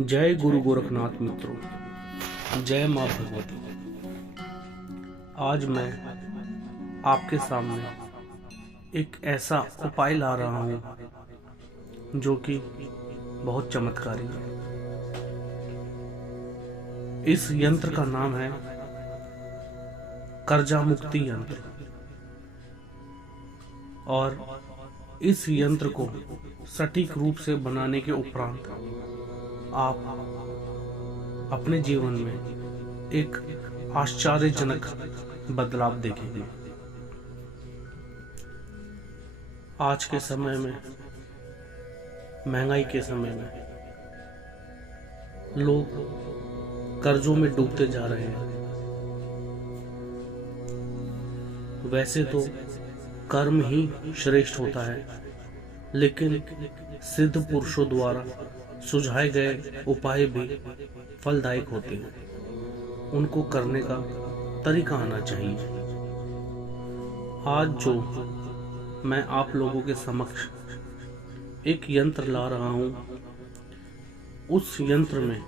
जय गुरु गोरखनाथ मित्रों, जय माँ भगवती। आज मैं आपके सामने एक ऐसा उपाय ला रहा हूँ जो कि बहुत चमत्कारी है। इस यंत्र का नाम है कर्जा मुक्ति यंत्र। और इस यंत्र को सटीक रूप से बनाने के उपरांत आप अपने जीवन में एक आश्चर्यजनक बदलाव देखेंगे। आज के समय में, महंगाई के समय में, लोग कर्जों में डूबते जा रहे हैं। वैसे तो कर्म ही श्रेष्ठ होता है, लेकिन सिद्ध पुरुषों द्वारा सुझाए गए उपाय भी फलदायक होते हैं। उनको करने का तरीका आना चाहिए। आज जो मैं आप लोगों के समक्ष एक यंत्र ला रहा हूं, उस यंत्र में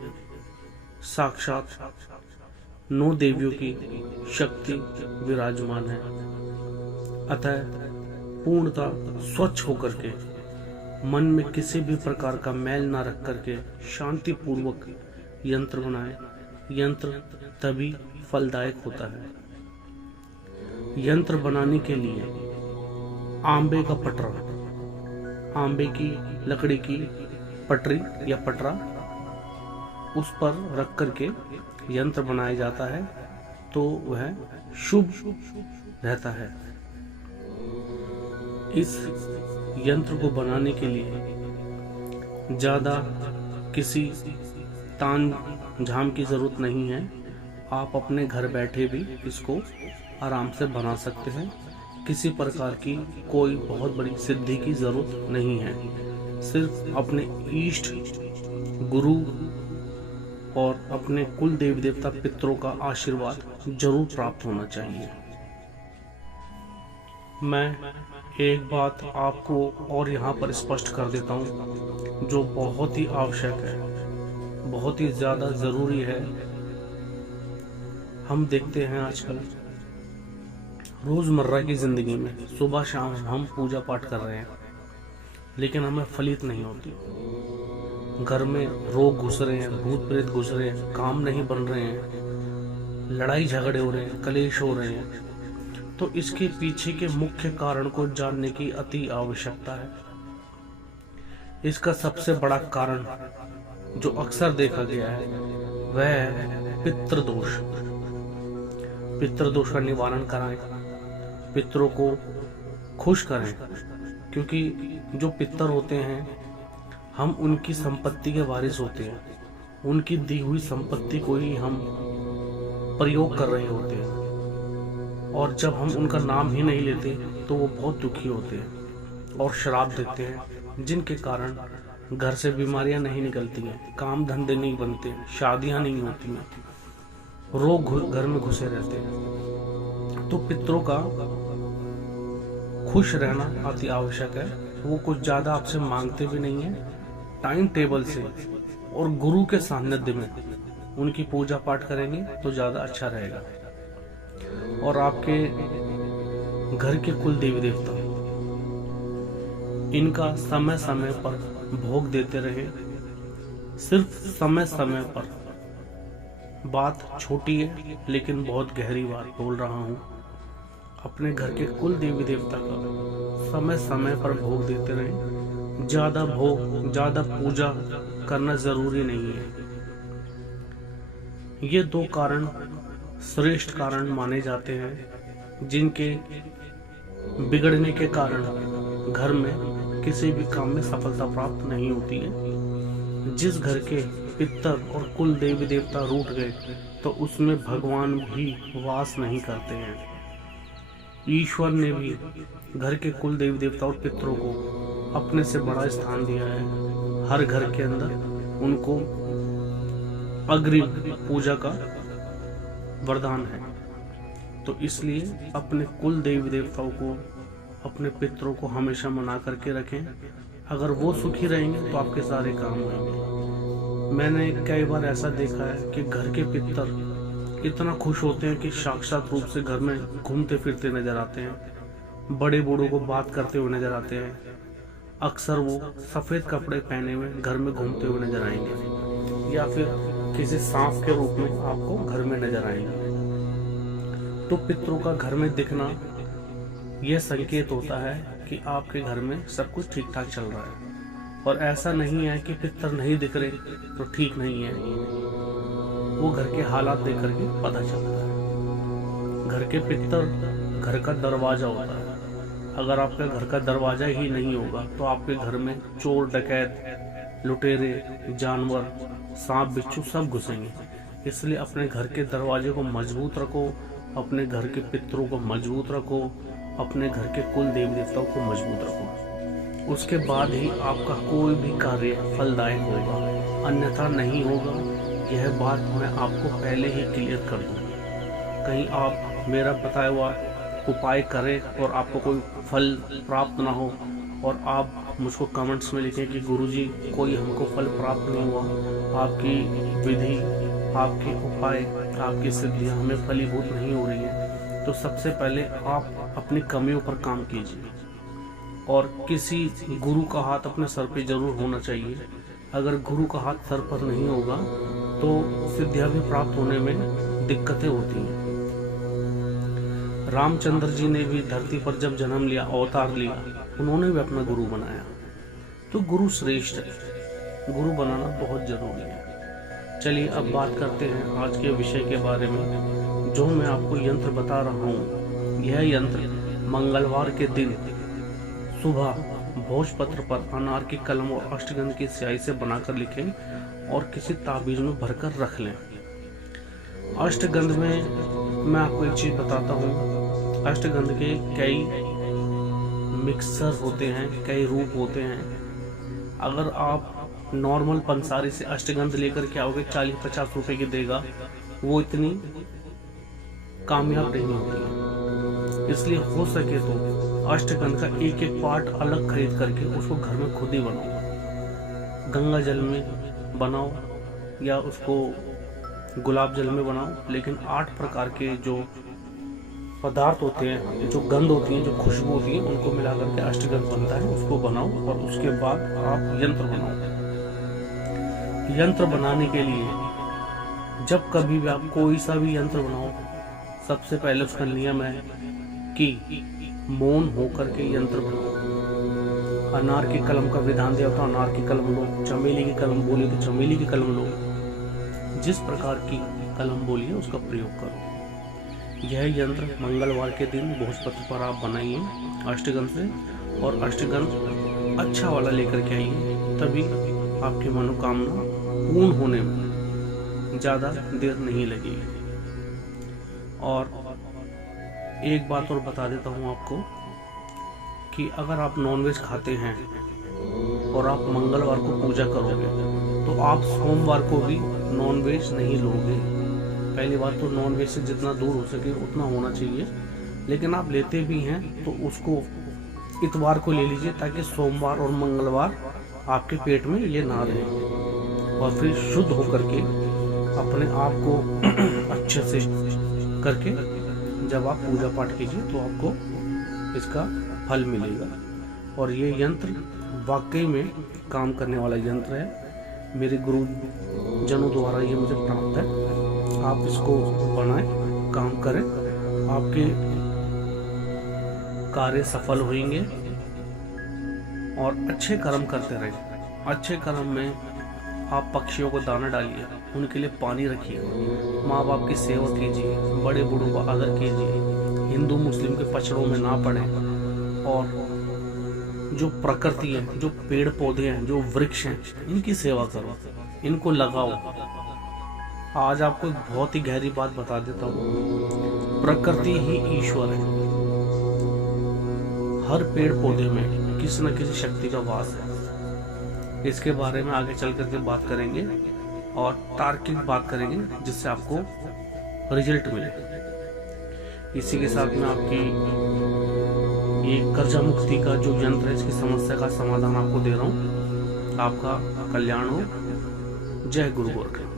साक्षात 9 देवियों की शक्ति विराजमान है। अतः पूर्णतः स्वच्छ होकर के, मन में किसी भी प्रकार का मैल ना रख करके शांति पूर्वक यंत्र बनाएं। यंत्र तभी फलदायक होता है। यंत्र बनाने के लिए आंबे का पटरा, आंबे की लकड़ी की पटरी या पटरा, उस पर रख करके यंत्र बनाया जाता है, तो वह शुभ रहता है। इस यंत्र को बनाने के लिए ज़्यादा किसी ताम झाम की ज़रूरत नहीं है। आप अपने घर बैठे भी इसको आराम से बना सकते हैं। किसी प्रकार की कोई बहुत बड़ी सिद्धि की ज़रूरत नहीं है। सिर्फ अपने इष्ट गुरु और अपने कुल देवी देवता पितरों का आशीर्वाद जरूर प्राप्त होना चाहिए। मैं एक बात आपको और यहाँ पर स्पष्ट कर देता हूँ, जो बहुत ही आवश्यक है, बहुत ही ज़्यादा ज़रूरी है। हम देखते हैं आजकल रोज़मर्रा की ज़िंदगी में सुबह शाम हम पूजा पाठ कर रहे हैं, लेकिन हमें फलित नहीं होती। घर में रोग घुस रहे हैं, भूत प्रेत घुस रहे हैं, काम नहीं बन रहे हैं, लड़ाई झगड़े हो रहे हैं, कलेश हो रहे हैं। तो इसके पीछे के मुख्य कारण को जानने की अति आवश्यकता है। इसका सबसे बड़ा कारण जो अक्सर देखा गया है वह है पितृदोष। पितृदोष का निवारण कराएं, पितरों को खुश करें, क्योंकि जो पितर होते हैं, हम उनकी संपत्ति के वारिस होते हैं। उनकी दी हुई संपत्ति को ही हम प्रयोग कर रहे होते हैं, और जब हम उनका नाम ही नहीं लेते तो वो बहुत दुखी होते हैं और श्राप देते हैं, जिनके कारण घर से बीमारियां नहीं निकलती हैं, काम धंधे नहीं बनते, शादियां नहीं होती हैं, रोग घर में घुसे रहते हैं। तो पितरों का खुश रहना अति आवश्यक है। वो कुछ ज़्यादा आपसे मांगते भी नहीं है। टाइम टेबल से और गुरु के सानिध्य में उनकी पूजा पाठ करेंगे तो ज़्यादा अच्छा रहेगा। और आपके घर के कुल देवी देवता, इनका समय समय पर भोग देते रहे। सिर्फ समय समय पर, बात छोटी है लेकिन बहुत गहरी बात बोल रहा हूँ। अपने घर के कुल देवी देवता का समय समय पर भोग देते रहे। ज़्यादा भोग, ज़्यादा पूजा करना जरूरी नहीं है। ये 2 कारण श्रेष्ठ कारण माने जाते हैं, जिनके बिगड़ने के कारण घर में किसी भी काम में सफलता प्राप्त नहीं होती है। जिस घर के पितर और कुल देवी देवता रूठ गए तो उसमें भगवान भी वास नहीं करते हैं। ईश्वर ने भी घर के कुल देवी देवता और पितरों को अपने से बड़ा स्थान दिया है। हर घर के अंदर उनको अग्रिम पूजा का वरदान है। तो इसलिए अपने कुल देवी देवताओं को, अपने पितरों को हमेशा मना करके रखें। अगर वो सुखी रहेंगे तो आपके सारे काम होंगे। मैंने कई बार ऐसा देखा है कि घर के पितर इतना खुश होते हैं कि साक्षात रूप से घर में घूमते फिरते नजर आते हैं, बड़े बूढ़ों को बात करते हुए नजर आते हैं। अक्सर वो सफेद कपड़े पहने हुए घर में घूमते हुए नजर आएंगे या फिर किसी सांप के रूप में आपको घर में नजर आएंगे। तो पितरों का घर में दिखना यह संकेत होता है कि आपके घर में सब कुछ ठीक ठाक चल रहा है। और ऐसा नहीं है कि पितर नहीं दिख रहे तो ठीक नहीं है, वो घर के हालात देख करके पता चलता है। घर के पितर घर का दरवाजा होता है। अगर आपका घर का दरवाजा ही नहीं होगा तो आपके घर में चोर, डकैत, लुटेरे, जानवर, सांप, बिच्छू सब घुसेंगे। इसलिए अपने घर के दरवाजे को मजबूत रखो, अपने घर के पितरों को मजबूत रखो, अपने घर के कुल देवी देवताओं को मजबूत रखो। उसके बाद ही आपका कोई भी कार्य फलदायक होगा, अन्यथा नहीं होगा। यह बात मैं आपको पहले ही क्लियर कर दूं। कहीं आप मेरा बताया हुआ उपाय करें और आपको कोई फल प्राप्त ना हो और आप मुझको कमेंट्स में लिखें कि गुरुजी कोई हमको फल प्राप्त नहीं हुआ, आपकी विधि, आपके उपाय, आपकी सिद्धियां हमें फलीभूत नहीं हो रही है। तो सबसे पहले आप अपनी कमियों पर काम कीजिए और किसी गुरु का हाथ अपने सर पे जरूर होना चाहिए। अगर गुरु का हाथ सर पर नहीं होगा तो सिद्धियां भी प्राप्त होने में दिक्कतें होती हैं। रामचंद्र जी ने भी धरती पर जब जन्म लिया, अवतार लिया, उन्होंने भी अपना गुरु बनाया। तो गुरु श्रेष्ठ है, गुरु बनाना बहुत जरूरी है। चलिए अब बात करते हैं आज के विषय के बारे में। जो मैं आपको यंत्र बता रहा हूँ, यह यंत्र मंगलवार के दिन सुबह भोजपत्र पर अनार की कलम और अष्टगंध की स्याही से बनाकर लिखें और किसी ताबीज में भरकर रख लें। अष्टगंध में मैं आपको एक चीज बताता हूँ, अष्टगंध के कई मिक्सर होते हैं, कई रूप होते हैं। अगर आप नॉर्मल पंसारी से अष्टगंध लेकर के आओगे 40-50 रुपए की देगा, वो इतनी कामयाब नहीं होती है। इसलिए हो सके तो अष्टगंध का एक एक पार्ट अलग खरीद करके उसको घर में खुद ही बनाओ। गंगा जल में बनाओ या उसको गुलाब जल में बनाओ, लेकिन 8 प्रकार के जो पदार्थ होते हैं, जो गंध होती है, जो खुशबू होती है, उनको मिला करके अष्टगंध बनता है, उसको बनाओ। और उसके बाद आप यंत्र बनाओ। यंत्र बनाने के लिए जब कभी भी आप कोई सा भी यंत्र बनाओ, सबसे पहले उसका नियम है कि मौन होकर के यंत्र बनाओ। अनार की कलम का विधान दिया तो अनार की कलम लो, चमेली की कलम बोली तो चमेली की कलम लो। जिस प्रकार की कलम बोली है उसका प्रयोग करो। यह यंत्र मंगलवार के दिन भोजपत्र पर आप बनाइए अष्टगंध से, और अष्टगंध अच्छा वाला लेकर के आइए, तभी आपकी मनोकामना पूर्ण होने में ज़्यादा देर नहीं लगेगी। और एक बात और बता देता हूँ आपको कि अगर आप नॉनवेज खाते हैं और आप मंगलवार को पूजा करोगे तो आप सोमवार को भी नॉनवेज नहीं लोगे। पहली बात तो नॉनवेज से जितना दूर हो सके उतना होना चाहिए, लेकिन आप लेते भी हैं तो उसको इतवार को ले लीजिए ताकि सोमवार और मंगलवार आपके पेट में ये ना रहे, और फिर शुद्ध होकर के अपने आप को अच्छे से करके जब आप पूजा पाठ कीजिए तो आपको इसका फल मिलेगा। और ये यंत्र वाकई में काम करने वाला यंत्र है, मेरे गुरु जनों द्वारा ये मुझे प्राप्त है। आप इसको बनाएं, काम करें, आपके कार्य सफल होंगे और अच्छे कर्म करते रहें। अच्छे कर्म में आप पक्षियों को दाना डालिए, उनके लिए पानी रखिए, माँ बाप की सेवा कीजिए, बड़े बूढ़ों का आदर कीजिए, हिंदू मुस्लिम के पचड़ों में ना पड़े, और जो प्रकृति है, जो पेड़ पौधे हैं, जो वृक्ष हैं, इनकी सेवा करो, इनको लगाओ। आज आपको बहुत ही गहरी बात बता देता हूँ, प्रकृति ही ईश्वर है। हर पेड़ पौधे में किसी न किसी शक्ति का वास है। इसके बारे में आगे चल करके बात करेंगे और तार्किक बात करेंगे जिससे आपको रिजल्ट मिले। इसी के साथ में आपकी ये कर्जा मुक्ति का जो यंत्र है, इसकी समस्या का समाधान आपको दे रहा हूँ। आपका कल्याण हो। जय गुरु गोरख।